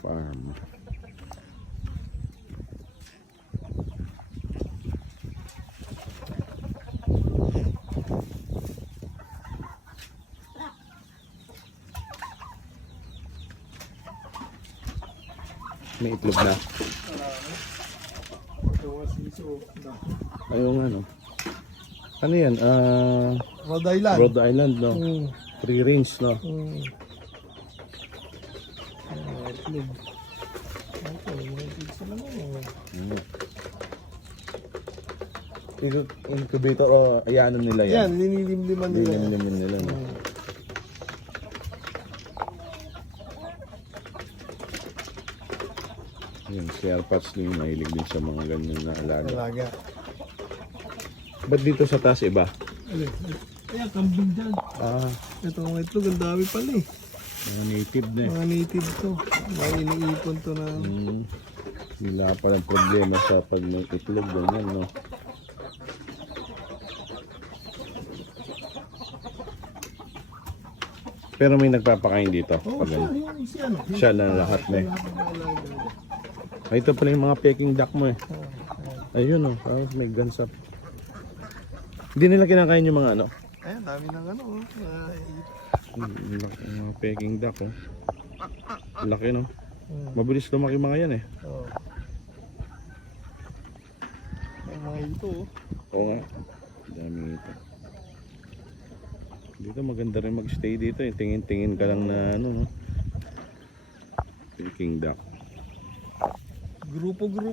Farm. May itlog na. Ayun nga no. Ano yan? Rhode Island. Rhode Island no? Free range no? Itlog. Incubator o ayanan nila yan? Yan, nililimliman nila. Nililimliman nila no? Yan, si Arpats din mahilig din sa mga ganyan na alaga. Alaga. Ba't dito sa taas iba? Ayan, kambing dyan. Ito mga itlog, ang dami pala eh. Mga native na eh. Mga native to. Mga iniipon to na. Wala palang problema sa pag may itlog ganyan no? Pero may nagpapakain dito. Oo, Pag siya, ano? siya na lahat na eh. Ay, ito pala yung mga peking duck mo eh. Ayun oh, may gansap. Hindi nila kinakain yung mga ano? Ayan, dami ng ano. Mga peking duck oh. Laki no? Mabilis lumaki mga yan eh. Oo. May mga ito oh. Oo nga. Dami ito. Dito maganda rin magstay dito eh. Tingin-tingin ka lang na ano no? Peking duck. Grupo-grupo.